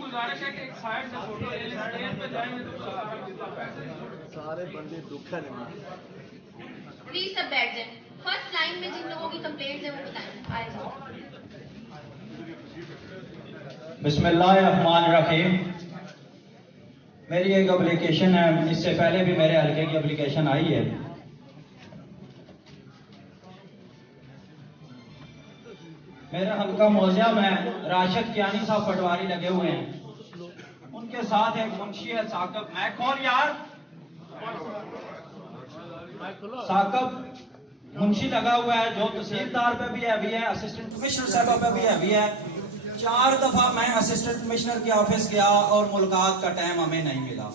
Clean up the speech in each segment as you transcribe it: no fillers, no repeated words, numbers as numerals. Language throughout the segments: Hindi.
गुजारिश है कि एक साइड से फोटो ले लें, स्टेज पे जाएंगे तो सारे बंदे दुख है। प्लीज सब बैठ जाएं। फर्स्ट लाइन में जिन लोगों की कंप्लेंट्स है वो बताएं। बिस्मिल्लाहिर्रहमानिर्रहीम। मेरी एक एप्लीकेशन है, इससे पहले भी मेरे हल्के की एप्लीकेशन आई है। मेरा हल्का मौजा में राशिद कियानी साहब पटवारी लगे हुए हैं, उनके साथ एक मुंशी है साकब। मैं कौन यार? साकब मुंशी लगा हुआ है, जो तहसीलदार पे भी हैवी है, असिस्टेंट कमिश्नर साहब पे भी हैवी है। 4 दफा मैं असिस्टेंट कमिश्नर के ऑफिस गया और मुलाकात का टाइम हमें नहीं मिला,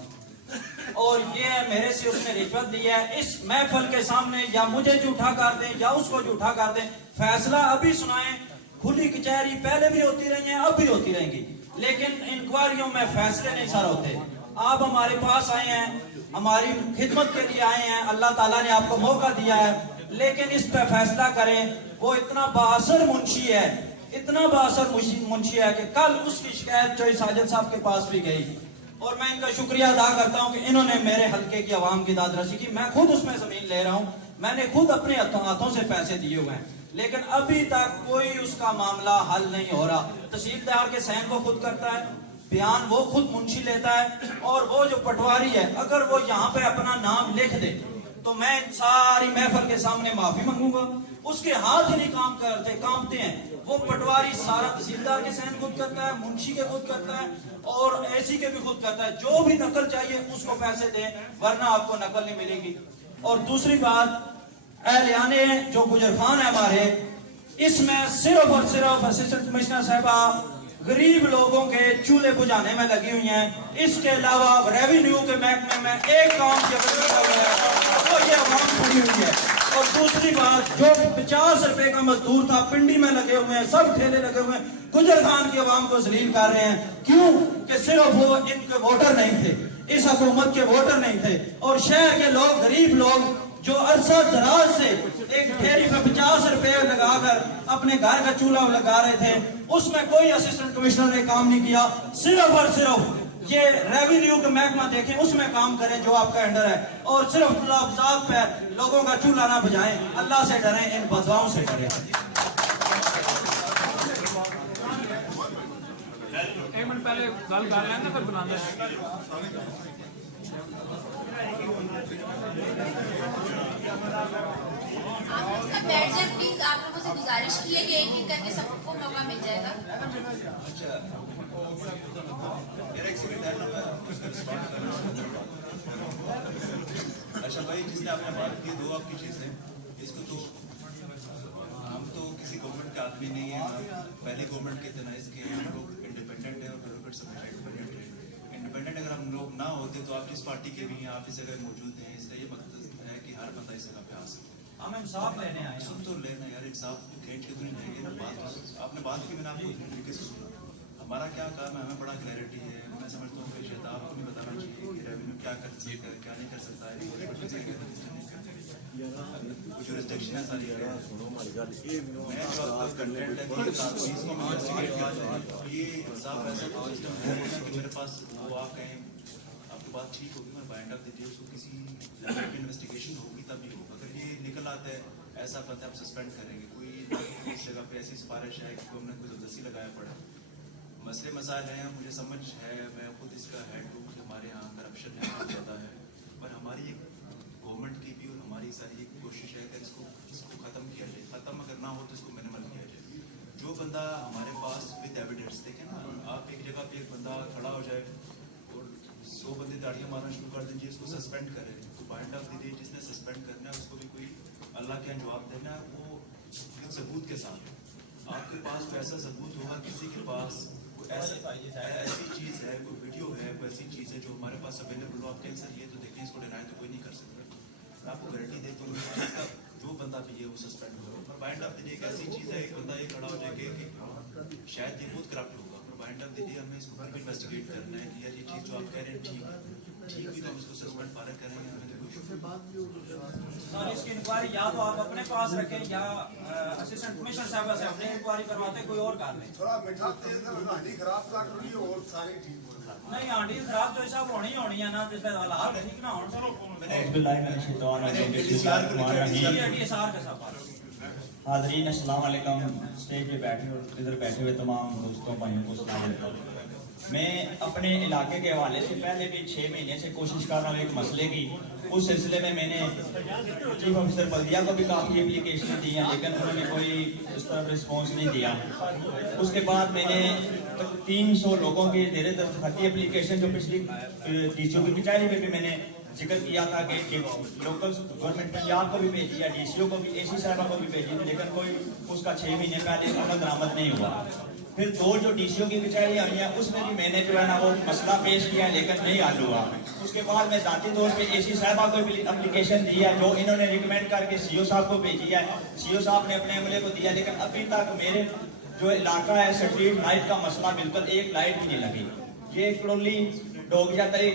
और ये मेरे से उसने रिश्वत दी है। इस महफिल के सामने या मुझे झूठा कर दें या उसको झूठा कर दें, फैसला अभी सुनाएं। खुली कचहरी पहले भी होती रही है, अब भी होती रहेंगी, लेकिन इंक्वायरियों में फैसले नहीं सर होते। आप हमारे पास आए हैं, हमारी खिदमत के लिए आए हैं, अल्लाह ताला ने आपको मौका दिया है, लेकिन इस पे फैसला करें। वो इतना बासर मुंशी है, इतना बासर मुंशी है कि कल उसकी शिकायत जो साजिद साहब के पास भी गई, और मैं इनका शुक्रिया अदा करता हूं कि इन्होंने मेरे हल्के की आवाम की दादरसी की। मैं खुद उसमें जमीन ले रहा हूं, मैंने खुद अपने हाथों से पैसे दिए हुए हैं, लेकिन अभी तक कोई उसका मामला हल नहीं हो रहा। तहसीलदार के सहन वो खुद करता है, बयान वो खुद मुंशी लेता है, और वो जो पटवारी है अगर वो यहाँ पे अपना नाम लिख दे तो मैं सारी महफिल के सामने माफी मांगूंगा। उसके हाथ ही नहीं काम करते, कांपते हैं। वो पटवारी सारा तहसीलदार के सहन खुद करता है, मुंशी के खुद करता है, और एसी के भी खुद करता है। जो भी नकल चाहिए उसको पैसे दें, वरना आपको नकल नहीं मिलेगी। और दूसरी बात, एहलियाने जो गुजर खान है हमारे, इसमें सिर्फ और सिर्फ असिस्टेंट कमिश्नर साहबा गरीब लोगों के चूल्हे बुझाने में लगी हुई हैं। इसके अलावा रेवेन्यू के महकमे में एक काम की वो ये आवाम खड़ी हुई है। और दूसरी बात, जो 50 रुपए का मजदूर था पिंडी में लगे हुए हैं, सब ठेले लगे हुए हैं, गुजर खान की आवाम को जलील कर रहे हैं। क्यों? कि सिर्फ वो इनके वोटर नहीं थे, इस हुकूमत के वोटर नहीं थे, और शहर के लोग, गरीब लोग जो अरसा दराज से एक ठेरी में 50 रुपए लगाकर अपने घर का चूल्हा लगा रहे थे, उसमें कोई असिस्टेंट कमिश्नर ने काम नहीं किया। सिर्फ और सिर्फ ये रेवेन्यू का महकमा देखें, उसमें काम करें जो आपका अंडर है, और सिर्फ लाभजात पे लोगों का चूल्हा ना बुझाएं। अल्लाह से डरें, इन बदवाओं से डरें। एक मिनट पहले गल कर लेंगे फिर बुलाना है। आप लोग सब बैठ जाए प्लीज। आप लोगों से गुजारिश की है कि एक एक करके सबको मौका मिल जाएगा। अच्छा भाई, जिसने आपने बात की, दो आपकी चीजें, इसको तो हम तो किसी गवर्नमेंट के आदमी नहीं है, पहले गवर्नमेंट के तनाइज के हम लोग इंडिपेंडेंट है और इंडिपेंडेंट अगर हम लोग ना होते तो आप जिस पार्टी के भी हैं, आप इस जगह मौजूद हैं, इसका ये मतलब है कि हर बंदा इस जगह पे आ सकता है। हम इंसाफ लेने आए, सुन तो लेना यार, इंसाफ को खेत के तो नहीं जाएंगे ना। बात आपने बात की, मैंने आपको तरीके से सुना। हमारा क्या काम है, हमें बड़ा क्लैरिटी है। मैं समझता हूँ कि शायद आपको भी बताना चाहिए कि रेवेन्यू क्या कर सकता है, क्या नहीं कर सकता है, जुरिस्डिक्शन है सारी। मैं जो आपका कंटेंट है ये इंसाफ ऐसा सिस्टम है कि मेरे पास वो आप कहें आपकी बात ठीक होगी, मैं बाइंड अप दीजिए उसको, किसी लेवल की इन्वेस्टिगेशन होगी तभी होगा। अगर ये निकल आता है ऐसा पता है, आप सस्पेंड करेंगे। कोई इस जगह पे ऐसी सिफारिश है कि हमने कोई जबरदस्ती लगाया पड़ा, मसले मसाइल हैं, मुझे समझ है, मैं खुद इसका हेड हूँ कि हमारे यहाँ करप्शन है बहुत ज़्यादा है, पर हमारी एक गवर्नमेंट की भी और हमारी सारी एक कोशिश है कि इसको ख़त्म किया जाए। ख़त्म अगर ना हो तो इसको मिनिमल किया जाए। जो बंदा हमारे पास विद एविडेंस, देखें ना, आप एक जगह पे एक बंदा खड़ा हो जाए और 100 बंदे ताड़ियाँ मारना शुरू कर दें, जिसको सस्पेंड करें तो बाइंड ऑफ द डे जिसने सस्पेंड करना है उसको भी कोई अल्लाह के जवाब देना है, वो सबूत के साथ। आपके पास ऐसा सबूत होगा, किसी के पास ऐसी चीज़ है, कोई वीडियो है, कोई ऐसी चीज़ है जो हमारे पास अवेलेबल हो, आप कह सर ये तो देखें, इसको डिनाई तो कोई नहीं कर सकता। मैं आपको गारंटी देता हूँ जो बंदा भी है वो सस्पेंड होगा। पर बाइंड ऑफ द डे एक ऐसी चीज़ है, एक बंदा ये खड़ा हो जाएगा कि शायद ये बहुत करप्ट होगा, पर बाइंड ऑफ द डे हमें इसको फिर भी इन्वेस्टिगेट करना है कि यार ये चीज़ जो आप कह रहे हैं ठीक भी, तो हम इसको सस्पेंड फारग करेंगे, हमें सर इसकी इंक्वायरी या तो आप अपने पास रखें या असिस्टेंट कमिश्नर साहब से अपनी इंक्वायरी करवाते कोई और कर लें। थोड़ा मीठा तेज हांडी खराब काट रही है और सारी ठीक हो रही है। नहीं आंटी खराब तो सब होनी है ना, जिससे हालात ठीक ना हो। हाज़रीन अस्सलाम वालेकुम। स्टेज पे बैठे और इधर बैठे हुए तमाम दोस्तों भाइयों को सलाम अलैकुम। मैं अपने इलाके के हवाले से पहले भी 6 महीने से कोशिश कर रहा हूँ एक मसले की। उस सिलसिले में मैंने चीफ ऑफिसर बल्दिया को भी काफ़ी एप्लीकेशन दी हैं, लेकिन उन्होंने कोई इस तरह रिस्पॉन्स नहीं दिया। उसके बाद मैंने 300 लोगों की धीरे दस्तखती एप्लीकेशन जो पिछली डीसीओ की कचहरी में भी मैंने जिक्र किया था कि लोकल गवर्नमेंट पंजाब को भी भेजी है, डीसीओ को भी, एसी साहबा को भी भेजी थी, लेकिन कोई उसका 6 महीने पहले अमल दरामद नहीं हुआ। फिर 2 जो डीसीओ की कचहरी आई है उसमें भी मैंने जो है ना वो मसला पेश किया, लेकिन नहीं हल हुआ। उसके बाद मैं ज़ाती तौर पे एसी साहबा को भी एप्लीकेशन दी है, जो इन्होंने रिकमेंड करके सीओ साहब को भेजी है। सीओ साहब ने अपने अमले को दिया, लेकिन अभी तक मेरे जो इलाका है स्ट्रीट लाइट का मसला बिल्कुल एक लाइट भी नहीं लगी। ये कड़ोली डोगजा तरी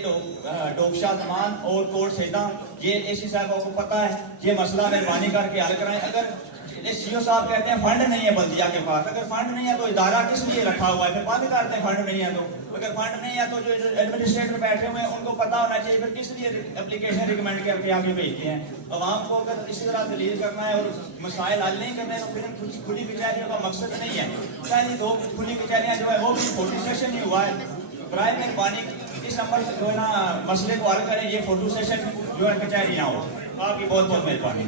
डोगशा जमान और कोट सैदा, ये एसी साहबों को पता है। ये मसला मेहरबानी करके हल कराएं। अगर सीओ साहब कहते हैं फंड नहीं है बल्दिया के पास, अगर फंड नहीं है तो इदारा किस लिए रखा हुआ है, फिर बंद करते हैं। फंड नहीं है तो अगर फंड नहीं है तो जो एडमिनिस्ट्रेटर बैठे हुए हैं उनको पता होना चाहिए फिर किस लिए एप्लीकेशन रिकमेंड करके आगे भेजते हैं। अवाम को अगर इसी तरह दलील करना है और मसाइल हल नहीं करने तो फिर खुली कचहरियों का मकसद नहीं है। पहली 2 खुली कचहरियाँ जो है वो भी फोटो सेशन ही हुआ है। बराए मेहरबानी इस नंबर से जो है ना मसले को हल करें, ये फोटो सेशन जो है कचहरी ना हो। आपकी बहुत बहुत मेहरबानी।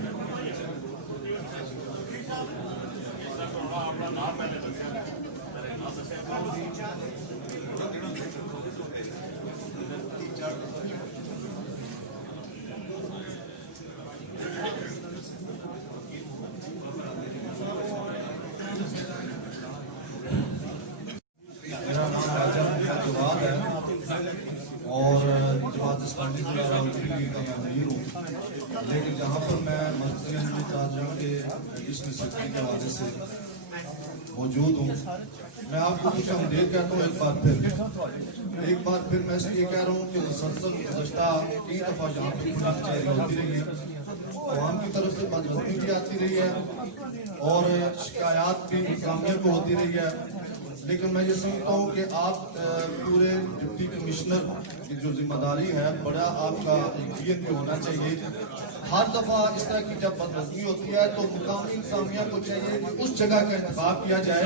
मेरा नाम राजा जवाब है और जवाब इस्लामी रावलपिंडी का मैं अमीर हूँ, लेकिन जहाँ पर मैं मस्जिद के एडिशनल सेक्रेटरी के हवाले से मौजूद हूँ, मैं आपको कुछ उम्मीद कहता हूँ। एक बार फिर मैं इसलिए कह रहा हूँ कि मुसलसल गुज़श्ता 3 दफ़ा यहाँ पर खुली कचहरी होती रही है, अवाम की तरफ से बदहज़मी भी आती रही है और शिकायत भी इंतजामिया को होती रही है। लेकिन मैं ये समझता हूँ कि आप पूरे डिप्टी कमिश्नर की जो जिम्मेदारी है, बड़ा आपका यकीन भी होना चाहिए। हर दफ़ा इस तरह की जब बदहज़मी होती है तो मुकामी इंतजामिया को चाहिए कि उस जगह का इंतखाब किया जाए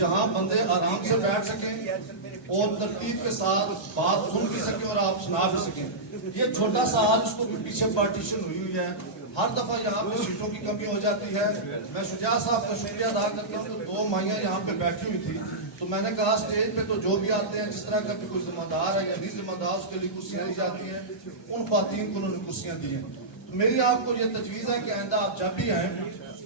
जहाँ बंदे आराम से बैठ सकें और तरतीब के साथ बात सुन भी सकें और आप सुना भी सकें। ये छोटा सा हाल, उसको भी पीछे पार्टीशन हुई हुई है। हर दफा यहाँ पे सीटों की कमी हो जाती है। मैं शुजा साहब का शुक्रिया अदा करता हूँ। तो 2 माइयाँ यहाँ पे बैठी हुई थी, तो मैंने कहा स्टेज पे तो जो भी आते हैं, जिस तरह का भी कोई जिम्मेदार है या नहीं जिम्मेदार, उसके लिए कुर्सियाँ दी जाती हैं। उन ख्वातीन को उन्होंने कुर्सियाँ दी हैं। तो मेरी आपको ये तजवीज़ है कि आइंदा आप जब भी आए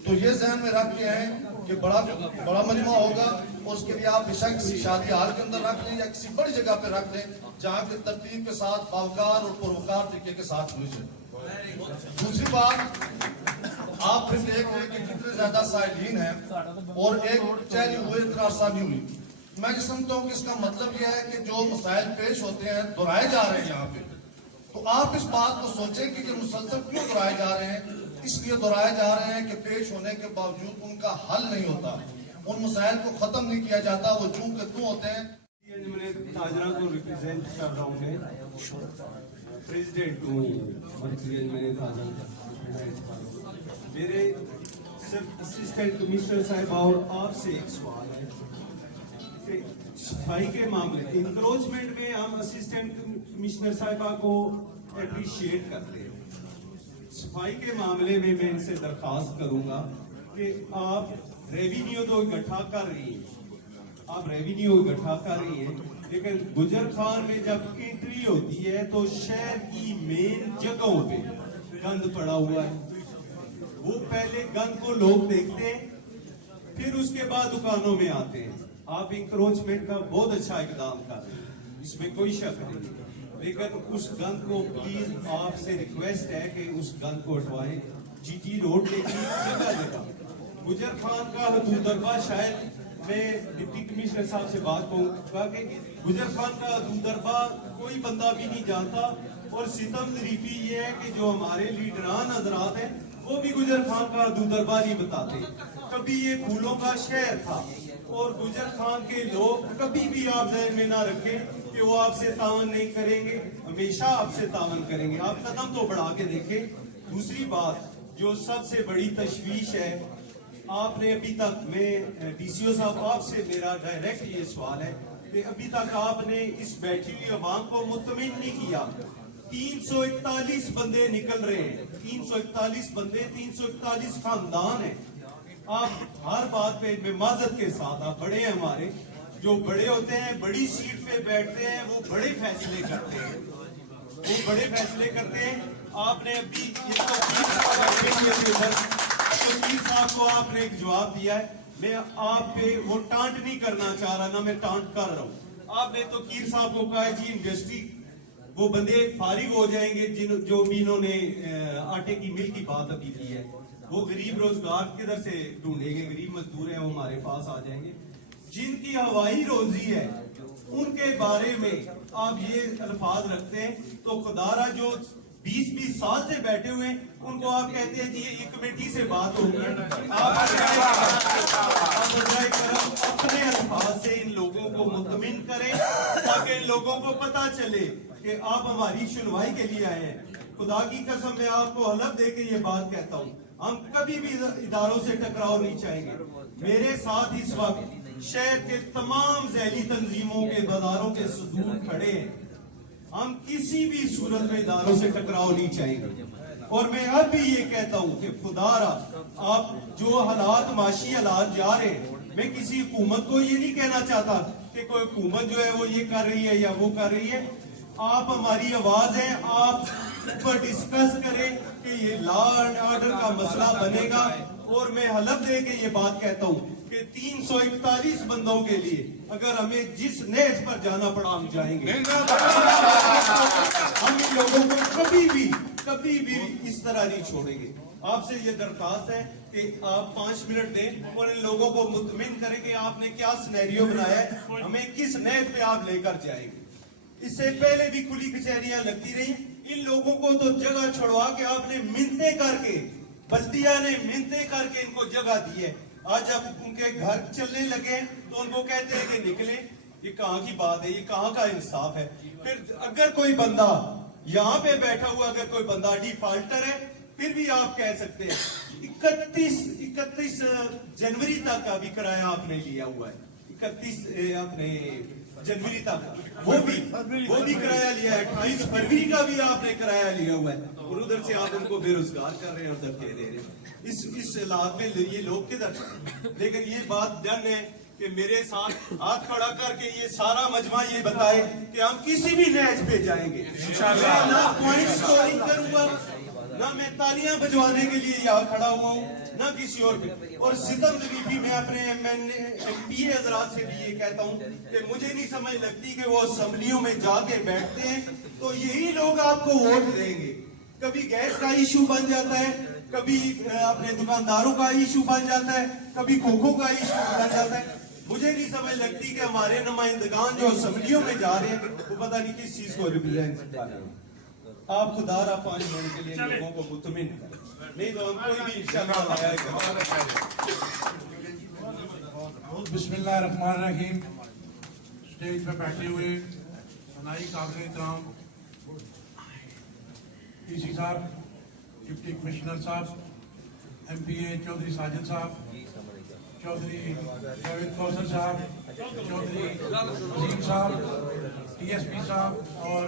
तो ये जहन में रख के आए कि बड़ा मजमा होगा और उसके लिए आप बेशक किसी शादी हाल के अंदर रख लें या किसी बड़ी जगह पे रख लें जहाँ के तरतीब के साथ बावकार और पुरवकार तरीके के साथ हुई जाए। दूसरी बात, आप फिर देख रहे कि कितने ज्यादा साइलिन हैं और एक कचहरी हुए इतना आसान नहीं हुई। मैं ये समझता हूँ कि इसका मतलब यह है कि जो मसाइल पेश होते हैं दोहराए जा रहे हैं यहाँ पे, तो आप इस बात को सोचें कि ये मुसलसल क्यों दोहराए जा रहे हैं। इसलिए दोहराए जा रहे हैं कि पेश होने के बावजूद उनका हल नहीं होता, उन मसाइल को खत्म नहीं किया जाता, वो चूं के तू होते हैं। मैं ताजरा को रिप्रेजेंट कर रहा हूँ, प्रेसिडेंट हूँ मैंने ताजरा मेरे सिर्फ असिस्टेंट कमिश्नर साहब और आपसे एक सवाल है कि सफाई के मामले इंक्रोचमेंट में हम असिस्टेंट कमिश्नर साहिबा को अप्रिशिएट करते हैं। सफाई के मामले में मैं इनसे दरखास्त करूंगा कि आप रेवेन्यू तो इकट्ठा कर रही हैं, आप रेवेन्यू इकट्ठा कर रही हैं, लेकिन गुजर खान में जब एंट्री होती है तो शहर की मेन जगहों पे गंद पड़ा हुआ है। वो पहले गंद को लोग देखते हैं, फिर उसके बाद दुकानों में आते हैं। आप इंक्रोचमेंट का बहुत अच्छा इकदाम कर रहे हैं, इसमें कोई शक नहीं, लेकिन उस गंद को प्लीज आपसे रिक्वेस्ट है कि उस गंद को हटवाएं। जीटी रोड लेके जगह जगह गुजर खान का हदूद दरबा, शायद मैं डिप्टी कमिश्नर साहब से बात कहूँगा कि गुजर खान का हदूद दरबा कोई बंदा भी नहीं जानता। और सितम ज़रीफ़ी ये है कि जो हमारे लीडरान हजरात हैं वो भी गुजर खान का दूदरबारी बताते। कभी ये फूलों का शहर था और गुजर खान के लोग कभी भी आप ज़हन में ना रखें कि वो आपसे तावन नहीं करेंगे, हमेशा आपसे तावन करेंगे। आप कदम तो बढ़ा के देखें। दूसरी बात जो सबसे बड़ी तशवीश है, आपने अभी तक, मैं डीसीओ साहब आपसे मेरा डायरेक्ट ये सवाल है कि अभी तक आपने इस बैठी हुई अवाम को मुतमिन नहीं किया। 341 बंदे निकल रहे हैं, 341 बंदे, 341 खानदान है। आप हर बात पे में माजत के साथ, आप बड़े हैं, हमारे जो बड़े होते हैं बड़ी सीट पे बैठते हैं, वो बड़े फैसले करते हैं, वो बड़े फैसले करते हैं। आपने अभी वकील साहब को आपने एक जवाब दिया है, मैं आप पे वो टांट नहीं करना चाह रहा, ना मैं टांट कर रहा हूँ। आपने तो कीर साहब को कहा है जी इन्वेस्टी वो बंदे फारिग हो जाएंगे जो भी इन्होंने आटे की मिल की बात अभी की है, वो गरीब रोजगार किधर से ढूंढेंगे, गरीब मजदूर हैं वो हमारे पास आ जाएंगे। जिनकी हवाई रोजी है उनके बारे में आप ये अल्फाज रखते हैं, तो खुदारा जो 20-20 साल से बैठे हुए हैं उनको आप कहते हैं जी ये कमेटी से बात होगी। आप अपने अल्फाज से इन लोगों को मुतमिन करें ताकि इन लोगों को पता चले कि आप हमारी सुनवाई के लिए आए हैं। खुदा की कसम मैं आपको हलफ दे के ये बात कहता हूँ, हम कभी भी इदारों से टकराव नहीं चाहेंगे। मेरे साथ इस वक्त शहर के तमाम जैली तंजीमों के बाजारों के सदूर खड़े हैं, हम किसी भी सूरत में इदारों से टकराव नहीं चाहेंगे। और मैं अब भी ये कहता हूँ कि खुदारा आप जो हालात, माशी हालात जा रहे हैं, मैं किसी हुकूमत को ये नहीं कहना चाहता कि कोई हुकूमत जो है वो ये कर रही है या वो कर रही है। आप हमारी आवाज है, आप पर डिस्कस करें कि ये लॉ एंड ऑर्डर का मसला बनेगा। और मैं हलफ दे के ये बात कहता हूँ कि 341 बंदों के लिए अगर हमें जिस नेज पर जाना पड़ा हम जाएंगे। हम इन लोगों को कभी भी इस तरह नहीं छोड़ेंगे। आपसे ये दरखास्त है कि आप 5 मिनट दें और इन लोगों को मुतमिन करें कि आपने क्या सिनेरियो बनाया है, हमें किस नेज पे आप लेकर जाएंगे। इससे पहले भी खुली कचहरियां लगती रही, इन लोगों को तो जगह छुड़वा के आपने मिन्नतें करके, बल्दिया ने मिन्नतें करके इनको जगह दी है। आज जब उनके घर चलने लगे तो उनको कहते हैं कि निकले, ये कहाँ की बात है, ये कहाँ का इंसाफ है। फिर अगर कोई बंदा यहाँ पे बैठा हुआ, अगर कोई बंदा डिफाल्टर है, फिर भी आप कह सकते हैं 31 जनवरी तक अभी किराया आपने लिया हुआ है, 31 आपने जनवरी तक वो भी किराया लिया है, 28 फरवरी का भी आपने किराया लिया हुआ है, और उधर से आप उनको बेरोजगार कर रहे हैं और धक्के दे रहे हैं। इस हालात में ये लोग किधर जाए। लेकिन ये बात डन है कि मेरे साथ हाथ खड़ा करके ये सारा मजमा ये बताए कि हम किसी भी नहज पे जाएंगे, ना पॉइंट स्कोरिंग करूंगा, ना मैं तालियां बजवाने के लिए यहाँ खड़ा हुआ हूँ, ना किसी और पे। और सितम ज़रीफ़ी मैं अपने MPA हजरात से भी ये कहता हूँ कि मुझे नहीं समझ लगती कि वो असम्बलियों में जाके बैठते हैं तो यही लोग आपको वोट देंगे। कभी गैस का इशू बन जाता है, कभी अपने दुकानदारों का इशू बन जाता है, कभी खोखो का इशू बन जाता है। मुझे नहीं समझ लगती कि हमारे नुमाइंदगान जो असम्बलियों में जा रहे हैं वो पता नहीं किस चीज को रिप्रेजेंट कर रहे हैं। आप खुदारा 5 मिनट के लिए लोगों को मुतमिन करें, नहीं तो हम कोई भी इंशाअल्लाह बिस्मिल्लाहिर्रहमानिर्रहीम। स्टेज पर बैठे हुए सनाई काबिल इकराम PC साहब, डिप्टी कमिश्नर साहब, MPA चौधरी साजिद साहब, चौधरी जावेद कौसर साहब, चौधरी वसीम साहब, TSP साहब और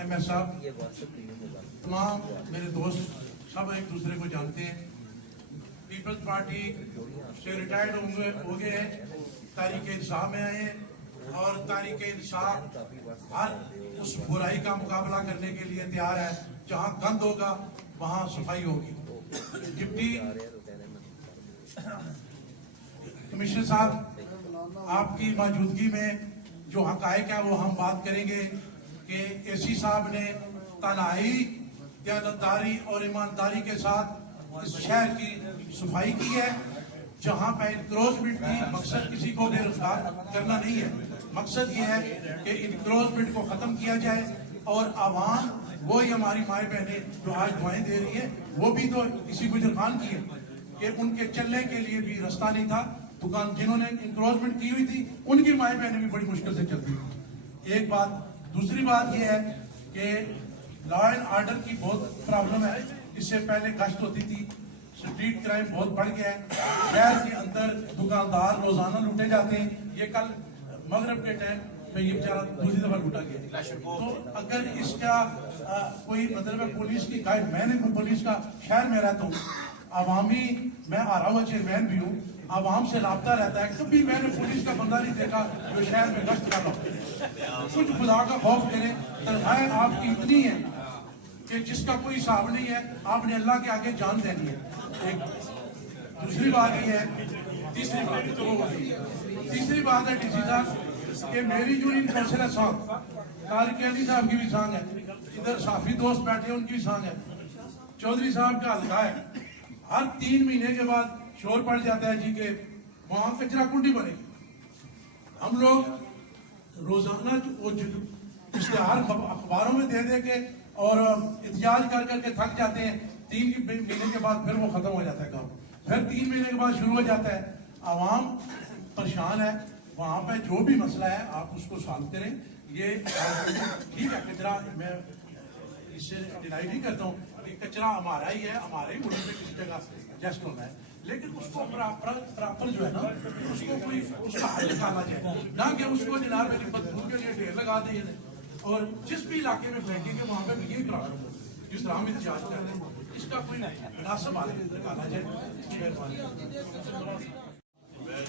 MS साहब, तमाम मेरे दोस्त सब एक दूसरे को जानते हैं। पीपल्स पार्टी से रिटायर्ड हो गए हैं, तारीख इंसाफ में आए हैं और तारीख इंसाफ हर उस बुराई का मुकाबला करने के लिए तैयार है। जहां गंद होगा वहां सफाई होगी। डिप्टी कमिश्नर साहब, आपकी मौजूदगी में जो हकायक है वो हम बात करेंगे कि AC साहब ने तन्हाई, दयानतदारी और ईमानदारी के साथ इस शहर की सफाई की है। जहां पे इंक्रोचमेंट की मकसद किसी को बेरोजगार करना नहीं है, मकसद ये है कि इंक्रोचमेंट को खत्म किया जाए और आवाम वही हमारी माए बहनें जो आज दुआएं दे रही है, वो भी तो इसी गुजर खान की है कि उनके चलने के लिए भी रास्ता नहीं था। दुकान जिन्होंने इंक्रोचमेंट की हुई थी उनकी माए बहनें भी बड़ी मुश्किल से चलती थी। एक बात। दूसरी बात यह है कि लॉ एंड ऑर्डर की बहुत प्रॉब्लम है। इससे पहले गश्त होती थी, स्ट्रीट क्राइम बहुत बढ़ गया है, शहर के अंदर दुकानदार रोजाना लूटे जाते हैं। ये कल मगरब के टाइम में ये बेचारा दूसरी दफा लूटा गया। तो अगर इसका कोई मतलब है पुलिस की गाइड, मैंने पुलिस का शहर में रहता हूँ, अवामी मैं हारा हुआ चेयरमैन भी हूँ, आवाम से रब्ता रहता है, कभी मैंने पुलिस का बंदा नहीं देखा जो शहर में गश्त कर रहा हो। कुछ खुदा का खौफ करें। तनख्वाहें आपकी इतनी है कि जिसका कोई हिसाब नहीं है, आपने अल्लाह के आगे जान देनी है। एक दूसरी बात ये है, तीसरी बात है डीसी साहब कि मेरी जो इन कौंसिलर साहब तारिक साहब की भी सांग है, इधर साफी दोस्त बैठे उनकी भी सांग है, चौधरी साहब का हल्का है। हर 3 महीने के बाद शोर पड़ जाता है जी के वहां कचरा कुंडी बनेगी। हम लोग रोजाना इश्तेहार अखबारों में दे के और इhtजाज कर करके थक जाते हैं। 3 महीने के बाद फिर वो खत्म हो जाता है काम, फिर 3 महीने के बाद शुरू हो जाता है। आवाम परेशान है। वहां पे जो भी मसला है आप उसको सॉल्व करें। ये ठीक है, कचरा मैं इससे डिनाई नहीं करता हूँ कि कचरा हमारा ही है, हमारे ही मुल्क में किसी जगह एडजस्ट होना है, लेकिन उसको प्रॉपर जो है ना, उसको कोई उसका हल निकाला जाए, ना कि उसको जनाब मेरी बदबू के लिए ढेर लगा दें और जिस भी इलाके में फेंकेंगे वहां पे यही प्रॉब्लम हो जिस तरह हम इhtजाज कर रहे हैं, इसका कोई मुनासिब हल निकाला जाए।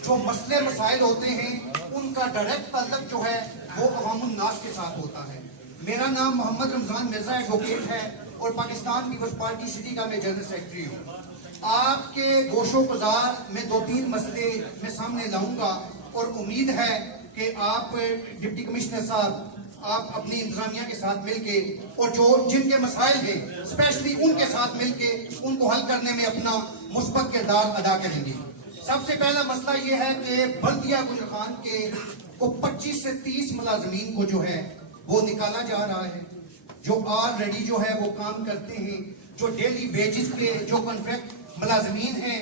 जो मसले मसाइल होते हैं उनका डायरेक्ट ताल्लुक जो है वो अवामुन नास के साथ होता है। मेरा नाम मोहम्मद रमजान मिर्जा एडवोकेट है और पाकिस्तान पीपल्स पार्टी सिटी का मैं जनरल सेक्रेटरी हूँ। आपके गोशो गुजार में 2-3 मसले मैं सामने लाऊंगा और उम्मीद है कि आप डिप्टी कमिश्नर साहब आप अपनी इंतजामिया के साथ मिलके और जो जिनके मसाइल हैं स्पेशली उनके साथ मिलके उनको हल करने में अपना मुस्बत किरदार अदा करेंगे। सबसे पहला मसला ये है कि बल्दिया गुजर खान के को 25 से 30 मुलाजमीन को जो है वो निकाला जा रहा है, जो ऑलरेडी जो है वो काम करते हैं, जो डेली वेजेस पे जो कॉन्ट्रैक्ट मुलाजमीन हैं,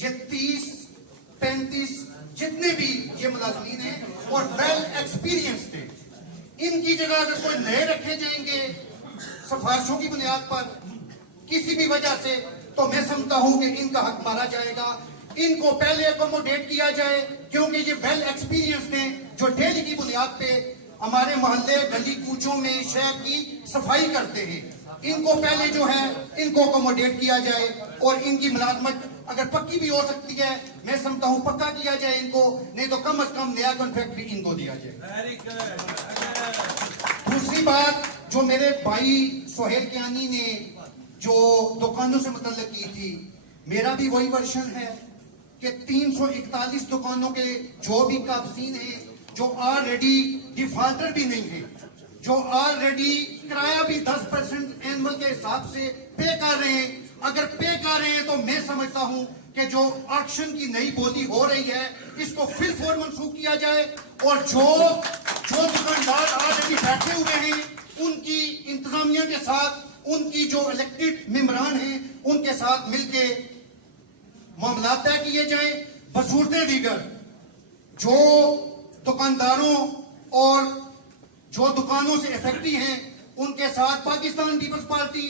ये 30-35 जितने भी ये मुलाजमीन हैं और वेल एक्सपीरियंस्ड हैं। इनकी जगह अगर कोई नए रखे जाएंगे सिफारिशों की बुनियाद पर किसी भी वजह से, तो मैं समझता हूं कि इनका हक मारा जाएगा। इनको पहले अकोमोडेट किया जाए क्योंकि ये वेल एक्सपीरियंस हैं जो डेली की बुनियाद पे हमारे मोहल्ले गली कूचों में शहर की सफाई करते हैं। इनको पहले जो है इनको अकोमोडेट किया जाए और इनकी मुलाजमत अगर पक्की भी हो सकती है, मैं समझता हूं पक्का किया जाए इनको, नहीं तो कम से कम नया कॉन्ट्रैक्ट भी इनको दिया जाए। दूसरी बात जो मेरे भाई सोहेल कियानी ने जो दुकानों से मुतल्लिक की थी, मेरा भी वही वर्शन है कि 341 दुकानों के जो भी काबजीन हैं जो ऑलरेडी डिफॉल्टर भी नहीं है, जो ऑलरेडी किराया भी 10% एनुअल के हिसाब से पे कर रहे हैं, अगर पे कर रहे हैं तो मैं समझता हूं कि जो ऑक्शन की नई बोली हो रही है इसको फिल फॉर मंसूख किया जाए और जो दुकानदार ऑलरेडी बैठे हुए हैं उनकी इंतजामिया के साथ, उनकी जो इलेक्टेड मेंबरान हैं उनके साथ मिलके मामला तय किए जाए। बसूरते दीगर जो दुकानदारों और जो दुकानों से इफेक्टिव हैं उनके साथ पाकिस्तान पीपल्स पार्टी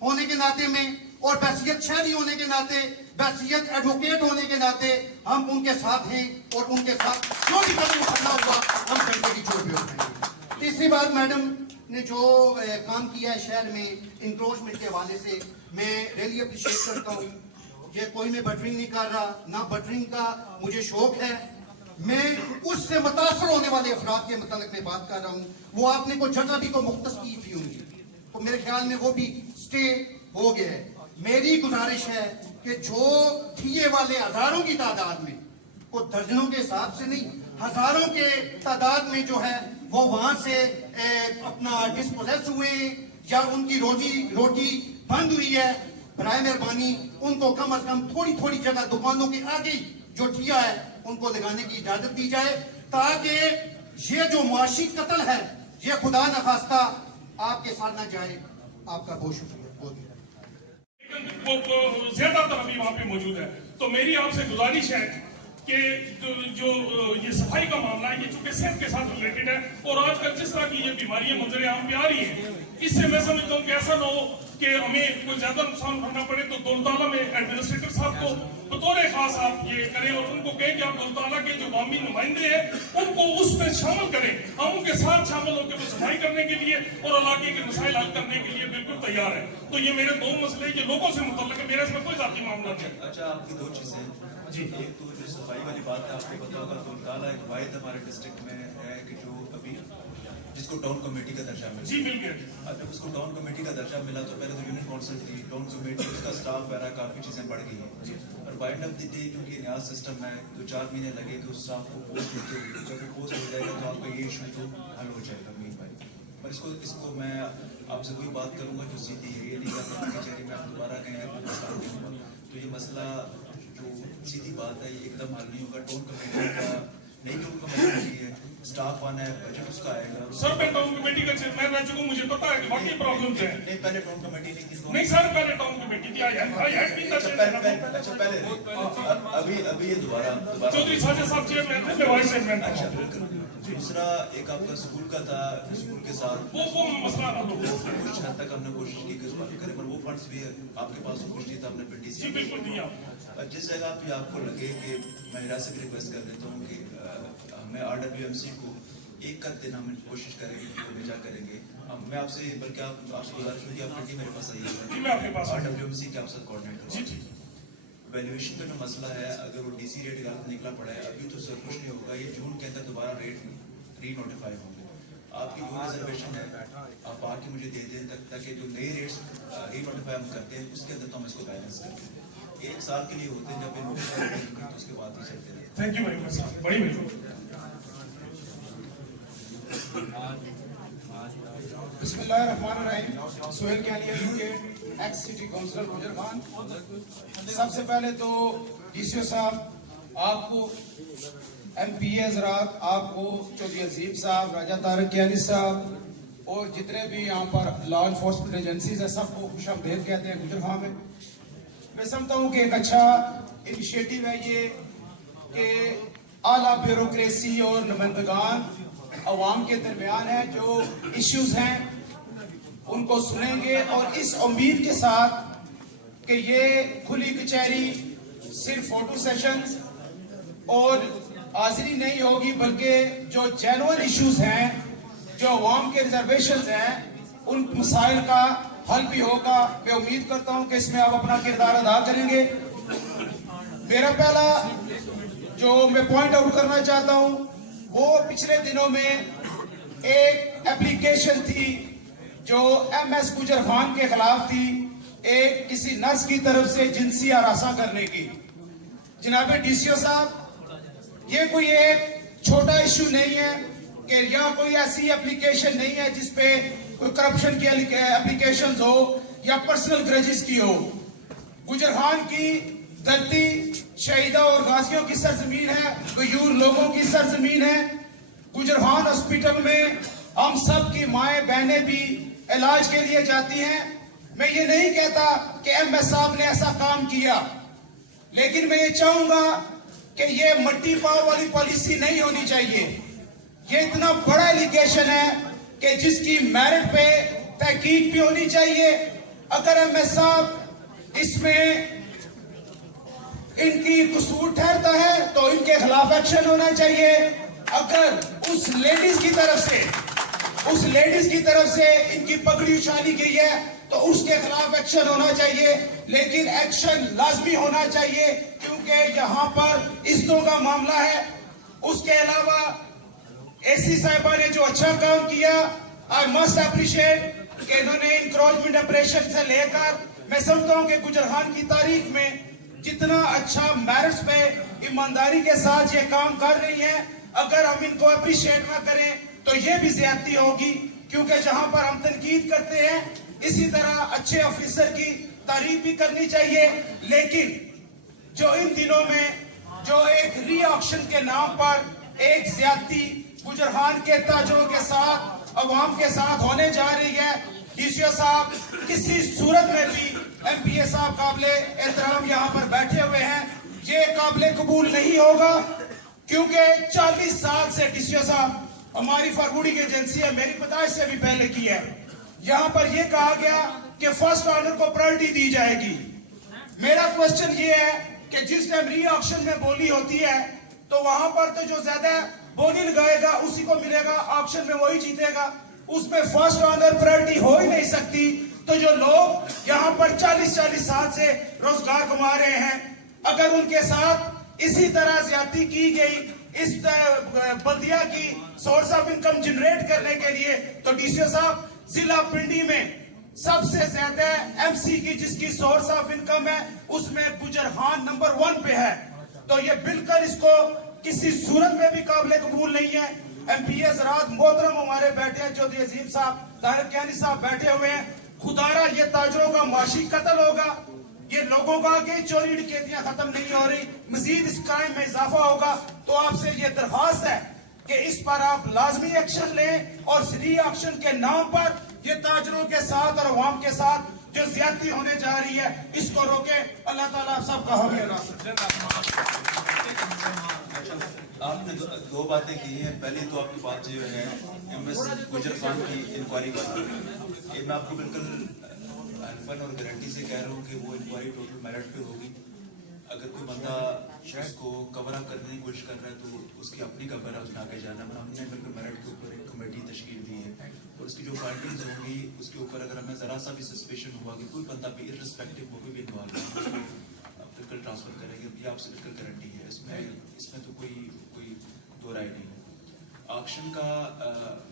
होने के नाते में और बैसियत शहरी होने के नाते, बैसियत एडवोकेट होने के नाते हम उनके साथ हैं और उनके साथ जो भी कदम उठाना होगा हम करने की जो भी उठाएंगे। तीसरी बात, मैडम ने जो काम किया है शहर में इंक्रोचमेंट के हवाले से मैं रियली अप्रिशिएट करता हूँ। ये कोई मैं बटरिंग नहीं कर रहा, ना बटरिंग का मुझे शौक है, मैं उससे मुतासर होने वाले अफराद के मतलब में बात कर रहा हूँ। वो आपने को जगह भी को मुख्तस की थी उनकी, तो मेरे ख्याल में वो भी स्टे हो गया है। मेरी गुजारिश है कि जो थिए वाले हजारों की तादाद में, को दर्जनों के हिसाब से नहीं हजारों के तादाद में जो है वो वहां से अपना डिस्पोजेस हुए या उनकी रोजी रोटी बंद हुई है, बराए मेहरबानी उनको कम से कम थोड़ी थोड़ी जगह दुकानों के आगे जो ठिया है उनको लगाने की इजाजत दी जाए, ताकि ये जो मुआशी कत्ल है ये खुदा न खास्ता आपके साथ ना जाए। आपका बहुत शुक्रिया, बहुत वो ज्यादातर अभी वहाँ पे मौजूद है। तो मेरी आपसे गुजारिश है कि जो ये सफाई का मामला है, ये चूंकि सेहत के साथ रिलेटेड है और आजकल जिस तरह की ये बीमारियां मंजर आम पे आ रही हैं, इससे मैं समझता हूँ कि ऐसा ना हो कि हमें कोई ज्यादा नुकसान उठाना पड़े। तो दौलताला में एडमिनिस्ट्रेटर साहब को बतौर खास आप ये करें और उनको कहें कि आप दौलताला के जो गामी नुमाइंदे हैं उनको उसमें शामिल करें। हम उनके साथ शामिल होकर वो सफाई करने के लिए और इलाके के मसाइल हल करने के लिए बिल्कुल तैयार है। तो ये मेरे दो मसले ये लोगों से मुतल्लिक है, मेरा इसमें कोई जाती मामला नहीं है। अच्छा, आपकी दो चीजें जी, एक तो जो सफाई वाली बात है, आपको पता होगा दौलताला एक वाहिद हमारे डिस्ट्रिक्ट में है कि जो अभी जिसको टाउन कमेटी का दर्जा मिला। जी, मिल गया। जब उसको टाउन कमेटी का दर्जा मिला तो पहले तो यूनियन काउंसिल थी, टाउन कमेटी, उसका स्टाफ वगैरह काफी चीजें बढ़ गई हैं। और by end of the day क्योंकि न्याज सिस्टम है तो 4 महीने लगे कि उस स्टाफ को पोस्ट देते हुए, जब वो पोस्ट हो जाएगा तो आपका ये इशू तो हल हो जाएगा मीन भाई। पर इसको मैं आपसे वही बात करूंगा जो सीधी है, ये नहीं करना कचहरी में आप दोबारा कहेंगे तो ये मसला जो सीधी बात है ये एकदम हल नहीं होगा। टाउन कमेटी का नहीं, टाउन कमेटी है, स्टाफ आना है, बजट उसका आएगा। सर मैं टाउन कमेटी का चेयरमैन रह चुका हूं, मुझे पता है कि वाकई प्रॉब्लम्स है। नहीं, पहले टाउन कमेटी नहीं थी। नहीं सर, पहले टाउन कमेटी थी। अच्छा पहले अभी ये दोबारा चौधरी साजिद साहब चेयरमैन थे, मैं वाइस चेयरमैन था। अच्छा, बिल्कुल। दूसरा एक आपका स्कूल का था, स्कूल के साथ वो मसला ना कुछ हद तक हमने कोशिश की कि उस बात करें, पर वो फंड्स भी आपके पास कुछ नहीं था, हमने पिंडी से बिल्कुल दिया। जिस जगह पे आपको लगे कि मैं हिरासत की रिक्वेस्ट कर देता हूँ कि हमें RWMC को एक का दिन हम कोशिश करेंगे कि भेजा करेंगे। मैं आपसे बल्कि आपसे गुजारिश होगी आप पिंडी मेरे पास आइए, RWMC के आपसे कोऑर्डिनेट करूँ। वैल्यूएशन का जो मसला है, अगर वो DC रेट गलत निकला पड़ा है अभी तो सर कुछ नहीं होगा, ये जून के अंदर दोबारा रेट री-नोटिफाई होंगे। आपकी जो रिजर्वेशन है आप आके मुझे दे दें ताकि जो नए रेट्स री-नोटिफाई हम करते हैं उसके अंदर तो हम इसको बैलेंस करते हैं। 1 साल के लिए होते हैं, जब तो उसके बाद ही चलते हैं। Thank you very much sir, बड़ी मेहरबानी। बिस्मिल्लाहिर्रहमानिर्रहीम। Sohail Kaniya advocate, ex city councillor Gujar Khan. सबसे पहले तो DCO साहब आपको, MPA हज़रात आपको, चौधरी अजीम साहब, राजा तारक कियानी साहब और जितने भी यहाँ पर लॉ इन्फोर्समेंट एजेंसीज है सबको खुशामदीद कहते हैं गुजर खान में। मैं समझता हूँ कि एक अच्छा इनिशिएटिव है ये कि आला ब्यूरोक्रेसी और नुमाइंदगान अवाम के दरमियान है, जो इश्यूज हैं उनको सुनेंगे और इस उम्मीद के साथ कि ये खुली कचहरी सिर्फ फोटो सेशंस और हाजिरी नहीं होगी, बल्कि जो जेन्युइन इश्यूज हैं, जो अवाम के रिजर्वेशंस हैं, उन मसाइल का हल भी होगा। मैं उम्मीद करता हूं कि इसमें आप अपना किरदार अदा करेंगे। मेरा पहला जो मैं पॉइंट आउट करना चाहता हूं वो पिछले दिनों में एक एप्लीकेशन थी जो MS गुजर खान के खिलाफ थी, एक किसी नर्स की तरफ से जिनसी हरासा करने की। जनाब DCO साहब, ये कोई एक छोटा इश्यू नहीं है कि या कोई ऐसी एप्लीकेशन नहीं है जिसपे कोई करप्शन की एप्लीकेशन हो या पर्सनल ग्रजेस की हो। गुजर खान की धरती शहीदा और गाजियों की सरजमीन है, गयूर लोगों की सरजमीन है। गुजर खान हॉस्पिटल में हम सब की माएं बहनें भी इलाज के लिए जाती हैं। मैं ये नहीं कहता कि MS साहब ने ऐसा काम किया, लेकिन मैं ये चाहूंगा कि ये मट्टी पाव वाली पॉलिसी नहीं होनी चाहिए। ये इतना बड़ा एलिगेशन है कि जिसकी मेरिट पे तहकीक भी होनी चाहिए। अगर MS साहब इसमें इनकी कसूर ठहरता है तो इनके खिलाफ एक्शन होना चाहिए। अगर उस लेडीज की तरफ से इनकी पगड़ी उछाली गई है तो उसके खिलाफ एक्शन होना चाहिए, लेकिन एक्शन लाजमी होना चाहिए क्योंकि यहाँ पर इज्जतों का मामला है। उसके अलावा AC साहिबा ने जो अच्छा काम किया, आई मस्ट अप्रिशिएट कि इन्होंने इंक्रोचमेंट ऑपरेशन से लेकर, मैं समझता हूँ कि गुजर खान की तारीख में जितना अच्छा मेरिट्स पे ईमानदारी के साथ ये काम कर रही है, अगर हम इनको अप्रिशिएट ना करें तो ये भी ज्यादती होगी। क्योंकि जहां पर हम तनकीद करते हैं इसी तरह अच्छे ऑफिसर की तारीफ भी करनी चाहिए, लेकिन जो इन दिनों में जो एक री ऑक्शन के नाम पर एक ज्यादती गुजर खान के ताजों के साथ अवाम के साथ होने जा रही है। डीसीओ साहब किसी सूरत में भी एमपीए साहब काबिले एहतराम यहाँ पर बैठे हुए हैं, ये काबिले कबूल नहीं होगा, क्योंकि 40 साल से डीसीओ साहब हमारी फार्मूडी की एजेंसी है, मेरी पैदाइश से भी पहले की है, यहाँ पर यह कहा गया कि फर्स्ट ऑनर को प्रायोरिटी दी जाएगी। मेरा क्वेश्चन ये है कि जिस टाइम री ऑक्शन में बोली होती है तो वहां पर तो जो ज्यादा बोली लगाएगा उसी को मिलेगा, ऑक्शन में वही जीतेगा, उसमें फर्स्ट ऑनर प्रायोरिटी हो ही नहीं सकती। तो जो लोग यहाँ पर 40-40 साल से रोजगार कमा रहे हैं, अगर उनके साथ इसी तरह ज्यादती की गई इस बल्दिया की सोर्स ऑफ इनकम जनरेट करने के लिए, तो डीसीओ साहब जिला पिंडी में सबसे ज्यादा एमसी की जिसकी सोर्स ऑफ इनकम है उसमें गुजरहान नंबर 1 पे है। तो ये बिल्कुल इसको किसी सूरत में भी काबिले कबूल नहीं है। एमपीए हज़रात मोहतरम हमारे बैठे हैं, चौधरी अजीम साहब, तारिक कियानी साहब बैठे हुए हैं, खुदारा ये ताजरों का माशी कत्ल होगा, ये लोगों का कि चोरी डकैतियां खत्म नहीं हो रही, मजीद इस क्राइम में इजाफा होगा। तो आपसे ये दरख्वास्त है कि इस पर आप लाजमी एक्शन लें और री ऑक्शन के नाम पर ये ताजरों के साथ और अवाम के साथ जो ज्यादती होने जा रही है इसको रोके। अल्लाह ताला आप सबका हामी आपने दो बातें की हैं। पहली तो आपकी बात जो है एमएस गुजर खान की इंक्वायरी वाली, ये मैं आपको बिल्कुल अनफन और गारंटी से कह रहा हूँ कि वो इंक्वायरी टोटल मेरिट पे होगी। अगर कोई बंदा उसको कवर अप करने की कोशिश कर रहा है तो उसकी अपनी कवर है, उसने आगे जाना। हमने बिल्कुल मेरिट के ऊपर एक कमेटी तश्कील दी है और उसकी जो फाइंडिंग्स होंगी उसके ऊपर अगर हमें जरा सा भी सस्पेशन हुआ कि कोई बंदा भी इररिस्पेक्टिव हो भी इन्वॉल्व है, बिल्कुल ट्रांसफर करेंगे। ये आपसे बिल्कुल गारंटी है, इसमें तो कोई दो राय नहीं है। ऑक्शन का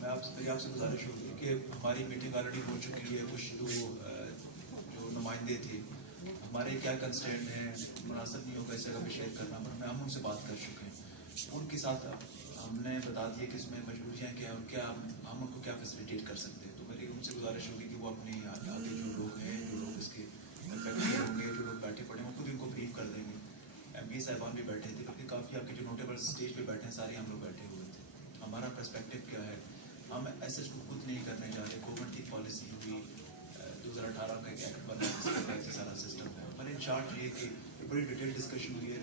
मेरी आपसे गुजारिश होगी कि हमारी मीटिंग ऑलरेडी हो चुकी है। कुछ जो नुमाइंदे थे, हमारे क्या कंस्ट्रेंट हैं, मुनासिब नहीं होगा इस जगह पे शेयर करना, पर हम उनसे बात कर चुके हैं। उनके साथ हमने बता दिया कि इसमें मजबूरियाँ क्या और क्या हम उनको क्या फैसिलिटेट कर सकते हैं। तो मेरी उनसे गुजारिश होगी कि वो अपने आगे जो लोग हैं, जो लोग इसके इफेक्टेड होंगे, जो लोग बैठे पड़े हैं, खुद इनको ब्रीफ कर देंगे। एमपी साहिबान भी बैठे थे, क्योंकि काफ़ी आपके जो नोटेबल स्टेज पे बैठे हैं सारे हम लोग बैठे हुए थे। हमारा पर्सपेक्टिव क्या है, हम एसएच को खुद नहीं करने जा रहे। गवर्नमेंट की पॉलिसी हुई 2018 का एक एक्ट बना जिसके सारा सिस्टम है, पर इन शॉर्ट ये कि बड़ी डिटेल डिस्कशन हुई है।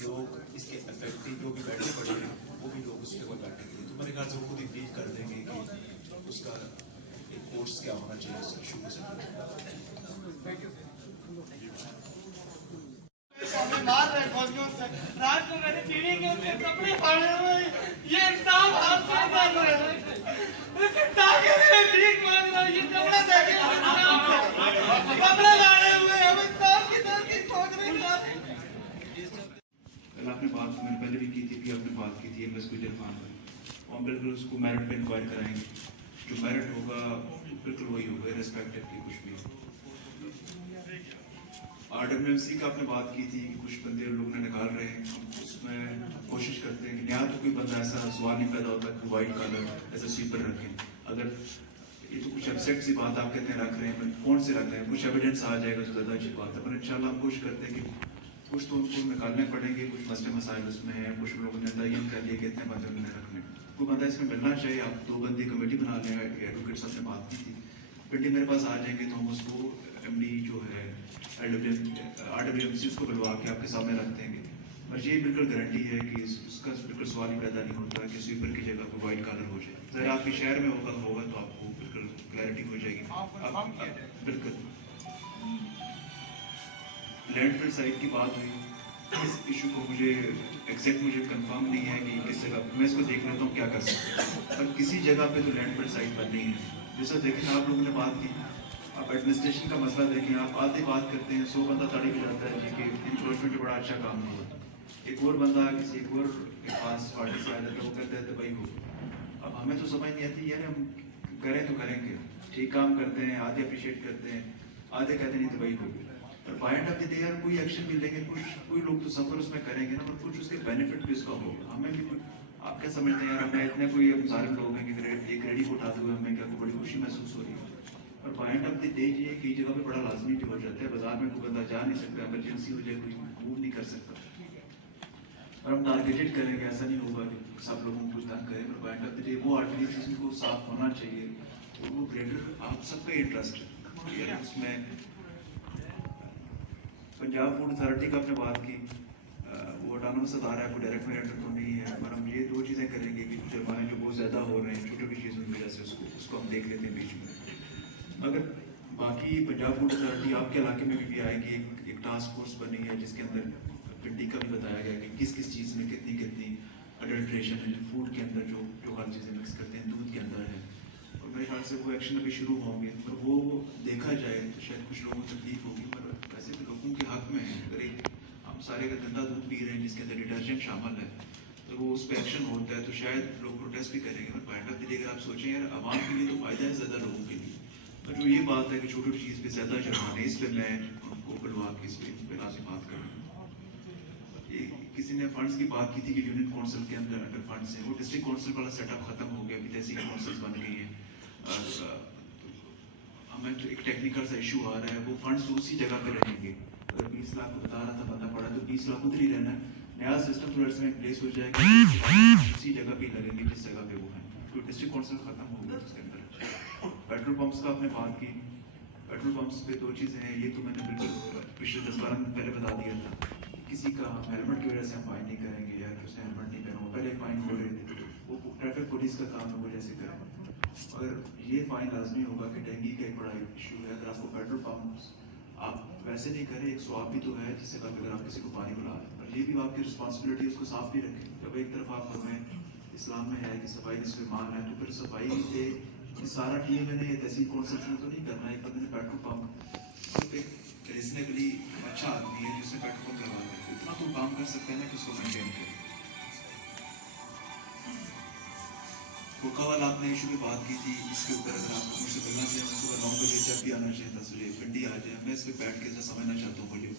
लोग इसके इफेक्टिव जो भी बैठे पड़े हैं वो भी लोग उसके ऊपर बैठे थे, तो मेरे ख्याल से वो खुद ही ब्रीफ कर देंगे कि उसका एक कोर्स क्या होना चाहिए उसका शुरू से। मार रहे फौजियों से, रात को मैंने बीवी के उसके कपड़े फाड़े हुए, ये इंसान हाथ से मार रहे हैं, इसके टाके में भीख मांग रहा है, ये कपड़े देखे कपड़े लाड़े हुए, हम इंसान की तरह की ठोक नहीं खाते। कल आपने बात मैंने पहले भी की थी, भी आपने बात की थी एमएस गुजर खान पर, हम बिल्कुल उसको मेरिट पे इंक्वायर कराएंगे। जो मेरिट होगा बिल्कुल वही होगा, रिस्पेक्टिव की कुछ भी। RWMC का आपने बात की थी, कुछ बंदे लोग ने निकाल रहे हैं, उसमें कोशिश करते हैं कि यहाँ तो कोई बंदा ऐसा सवाल नहीं पैदा होता कि वाइट कलर ऐसा स्वीपर रखें। अगर ये तो कुछ एब्सेक्ट सी बात आप कहते हैं रख रहे हैं, कौन से रख रहे हैं, कुछ एविडेंस आ जाएगा तो ज़्यादा अच्छी बात है। पर इंशाल्लाह हम कोशिश करते हैं कि कुछ तो उनको निकालने पड़ेंगे, कुछ मसले मसाइल उसमें हैं। कुछ लोगों ने तयन कर लिया कि इतने बंदे उन्हें रखने, कोई बंदा इसमें मिलना चाहिए। आप 2 बंदी कमेटी बना लें, एडवोकेट साहब ने बात की थी, पिंडी मेरे पास आ जाएंगे तो हम उसको MD जो है RWMC उसको बुलवा के आपके सामने रख देंगे। बस ये बिल्कुल गारंटी है कि उसका बिल्कुल सवाल ही पैदा नहीं होता कि स्वीपर की जगह कोई वाइट कलर हो जाए। अगर आपके शहर में होगा तो आपको बिल्कुल क्लैरिटी हो जाएगी। बिल्कुल लैंडफिल साइट की बात हुई, इस इशू को मुझे कंफर्म नहीं है कि किस जगह, मैं इसको देख लेता हूँ क्या कर सकते हैं, पर किसी जगह पे तो लैंडफिल साइट पर नहीं है। जैसा देखें आप लोगों ने बात की, आप एडमिनिस्ट्रेशन का मसला देखें, आप आधे बात करते हैं 100 बंदा तड़े भी जाता है जी कि इंक्रोचमेंट बड़ा अच्छा काम नहीं होता। एक और बंदा किसी एक और के पास पार्टी से आया वो कहते हैं तो भाई हो। अब हमें तो समझ नहीं आती यार, हम करें तो करेंगे, ठीक काम करते हैं, आधे अप्रिशिएट करते हैं, आधे कहते नहीं तो भाई हो। पर by end of the day यार कोई एक्शन भी लेंगे, कोई लोग तो सफर उसमें करेंगे ना, और कुछ उसके बेनिफिट भी उसका होगा। हमें भी आप क्या समझते हैं यार, हमें इतने कोई सारे लोग हैं कि एक रेडी को उठाते हुए हमें क्या बड़ी खुशी महसूस हो रही है। और by end of the day ये कई जगह पे बड़ा लाजमी हो जाता है, बाजार में कोई बंदा जा नहीं सकता, इमरजेंसी हो जाए कोई मूव नहीं कर सकता। और हम टारगेटेड करेंगे, ऐसा नहीं होगा कि सब लोगों को कुछ तंग करें, पर बाइंड ऑफ द डे वो आर्टरीज जिनको साफ होना चाहिए, तो वो ग्रेटर आप सबका इंटरेस्ट है उसमें। पंजाब फूड अथॉरिटी का आपने बात की, वो ऑटोनोमस अदारा है, कोई डायरेक्ट मेरिटर तो नहीं है, पर हम ये दो चीज़ें करेंगे कि जुर्माने जो बहुत ज़्यादा हो रहे हैं छोटी छोटी चीज़ों की वजह से उसको हम देख लेते हैं बीच में। मगर बाकी पंजाब फूड अथॉरिटी आपके इलाके में भी आएगी, एक टास्क फोर्स बनी है जिसके अंदर पिंडी का भी बताया गया कि किस किस चीज़ में कितनी अडल्ट्रेशन है फूड के अंदर, जो हर चीज़ें मिक्स करते हैं दूध के अंदर है, और मेरे ख्याल से वो एक्शन अभी शुरू होंगे, पर वो देखा जाए तो शायद कुछ लोगों को तकलीफ होगी, पर वैसे भी लोगों के हक में है। अगर एक हम सारे अगर गंदा दूध पी रहे हैं जिसके अंदर डिटर्जेंट शामिल है, तो वो उस पर एक्शन होता है तो शायद लोग प्रोटेस्ट भी करेंगे, पर बाइंड ऑफ द डे अगर आप सोचें यार आवाम के लिए तो फ़ायदा है ज़्यादा लोगों के लिए, पर जो ये बात है कि छोटी छोटी चीज़ पे ज़्यादा जुर्माने, इस पर मैं उनको बुलवा के इस पर लाजिम बात करूँ। किसी ने फंड्स की बात की थी कि यूनियन काउंसिल के अंदर अगर फंड्स हैं, वो डिस्ट्रिक्ट काउंसिल वाला सेटअप खत्म हो गया, अभी तहसील काउंसिल बन गई है, हमें तो एक टेक्निकल सा इशू आ रहा है, वो फंड्स तो उसी जगह पे रहेंगे। अगर 20 लाख को बता रहा था बंदा पड़ा तो 20 लाख उधर ही रहना है, नया सिस्टम थोड़ा इसमें प्लेस हो जाएगा, उसी जगह पे लगेंगे जिस जगह पे वो है, तो डिस्ट्रिक्ट काउंसिल खत्म हो गया उसके अंदर। पेट्रोल पंप्स का आपने बात की, पेट्रोल पंप्स पे दो चीज़ें हैं, ये तो मैंने बिल्कुल पिछले 10-12 दिन पहले बता दिया था, किसी का हेलमेट की वजह से हम फाइन नहीं करेंगे या उसने हेलमेट नहीं पहना, पहले फाइन हो रहे थे, वो ट्रैफिक पुलिस का काम है वो जैसे करें। अगर ये फाइन लाजमी होगा कि डेंगू का एक बड़ा इशू है, अगर आपको पेट्रोल पंप आप वैसे नहीं करें, एक स्वाब भी तो है जिससे अगर आप किसी को पानी बुला रहे हैं, पर ये भी आपकी रिस्पॉन्सिबिलिटी है उसको साफ भी रखें। जब एक तरफ आप हमें इस्लाम में है कि सफाई निस्फ़े ईमान है, तो फिर सफाई पे सारा टीम मैंने ये तहसील कौंसिल में तो नहीं करना है, एक बंदे ने पेट्रोल पंप एक रीजनेबली अच्छा आदमी है जिसने पेट्रोल पंप लगा दिया, इतना तो काम कर सकते हैं ना कि उसको मेंटेन करें। बुकावाल आपने इशू की बात की थी, इसके ऊपर अगर आप मुझसे मिलना चाहें सुबह 9 बजे जब भी आना चाहिए 10 बजे पिंडी आ जाए, मैं इस पर बैठ के समझना चाहता हूँ, बोलिए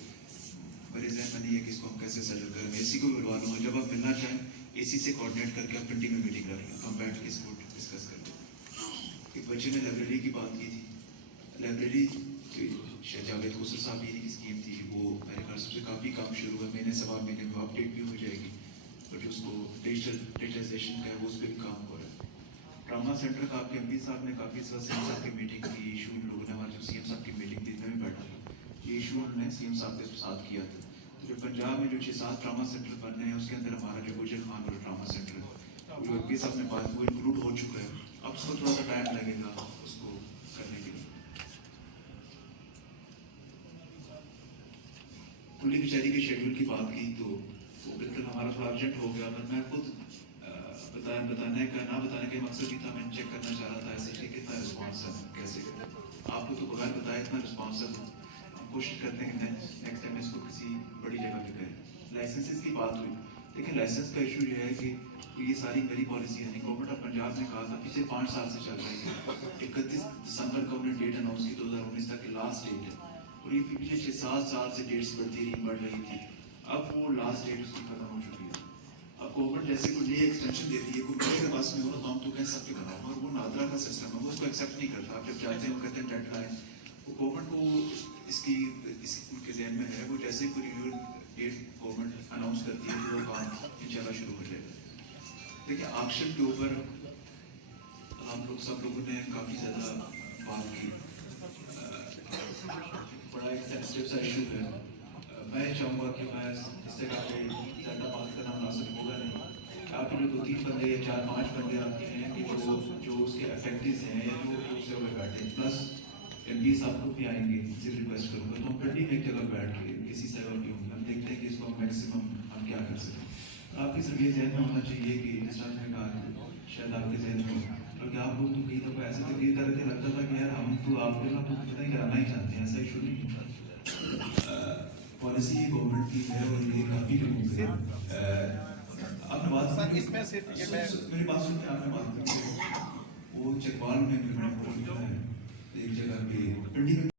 मेरे जहन में नहीं है कि इसको हम कैसे सेटल करें, मैं इसी को बुलवा लूँगा, जब आप मिलना चाहें एसी से कोऑर्डिनेट करके आप पिंडी में मीटिंग कर लें, हम बैठ के इसको डिस्कस कर लें। एक बच्चे ने लाइब्रेरी की बात की थी, लाइब्रेरी शायद जावेद खोसर साहब की स्कीम थी, वो मेरे ख्याल से काफ़ी काम शुरू हुआ, महीने सवा महीने में अपडेट भी हो जाएगी, बट उसको डिजिटलाइजेशन का है वो उस पर भी काम हो रहा है। ट्रामा सेंटर का आपके एमपी साहब ने काफ़ी सीएम साहब की मीटिंग की, इशू लोगों ने हमारे जो सीएम साहब की मीटिंग थी मैं भी बैठा था, ये इशू उन्होंने सीएम साहब के साथ किया था। तो जो पंजाब में जो 6-7 ट्रामा सेंटर बन रहे हैं उसके अंदर हमारा जो गुजर खान वाला ट्रामा सेंटर है जो एमपी साहब ने बात वो इंक्लूड हो चुका है, अब उसको थोड़ा सा टाइम लगेगा उसको करने के लिए। कुली कचहरी के शेड्यूल की बात की तो वो बिल्कुल हमारा थोड़ा अर्जेंट हो गया, पर मैं खुद बताने का ना बताने के मकसद भी था, मैं चेक करना चाह रहा था ऐसे कि कितना रिस्पॉन्स है, कैसे आपको तो बगैर बताया इतना रिस्पॉन्स है, हम कोशिश करते हैं नेक्स्ट टाइम इसको किसी बड़ी जगह पे करें। लाइसेंसेस की बात हुई, देखिए लाइसेंस का इशू ये है कि ये सारी मेरी पॉलिसी है नहीं, गवर्नमेंट ऑफ पंजाब ने कहा था पिछले 5 साल से चल रही है, 31 दिसंबर को उन्होंने डेट अनाउंस की 2019 तक की लास्ट डेट है, और ये पिछले 6-7 साल से डेट्स बढ़ रही थी, अब वो लास्ट डेट उसकी खत्म हो चुकी है। अब गवर्नमेंट जैसे कोई नई एक्सटेंशन देती है, कोई मेरे पास में हो तो हम तो कह सकते बनाओ, और वो नादरा का सिस्टम है वो उसको एक्सेप्ट नहीं करता, आप जब जाते हैं वो कहते हैं डेडलाइन, वो गवर्नमेंट को इसकी उनके जहन में है, वो जैसे कोई रिव्यू डेट गवर्नमेंट अनाउंस करती है तो वो काम इंशाल्लाह शुरू हो जाएगा। देखिए ऑक्शन के ऊपर हम लोग सब लोगों ने काफ़ी ज़्यादा बात की, बड़ा एक सेंसिटिव सा इशू है, मैं चाहूँगा कि मैं इस जगह पे ज़्यादा बात करना मुनासिब होगा नहीं, आप जो 2-3 बंदे या 4-5 बंदे आपके हैं कि जो उसके अफेक्टिव हैं या जो उससे हुए बैठे, प्लस एमपी साहब को भी आएंगे, इनसे रिक्वेस्ट करूँगा तो हम पिंडी में एक जगह बैठ के किसी जगह पे होंगे, हम देखते हैं कि इसको मैक्सिमम हम क्या कर सकते। आपके सिर्फ ये जहन में होना चाहिए कि जिस तरह ने कहा शायद आपके जहन में हो, क्योंकि आप लोग तो कई दफ़ा ऐसे तकलीफ करके लगता था कि यार हम तो आपके ना कुछ नहीं कराना ही चाहते हैं, ऐसा इशू नहीं होता, पॉलिसी गवर्नमेंट की है और ये काफ़ी लोगों से आपने बात सर इसमें सिर्फ मेरी बात सुनते आपने बात की वो चकवाल में एक जगह पे पिंडी में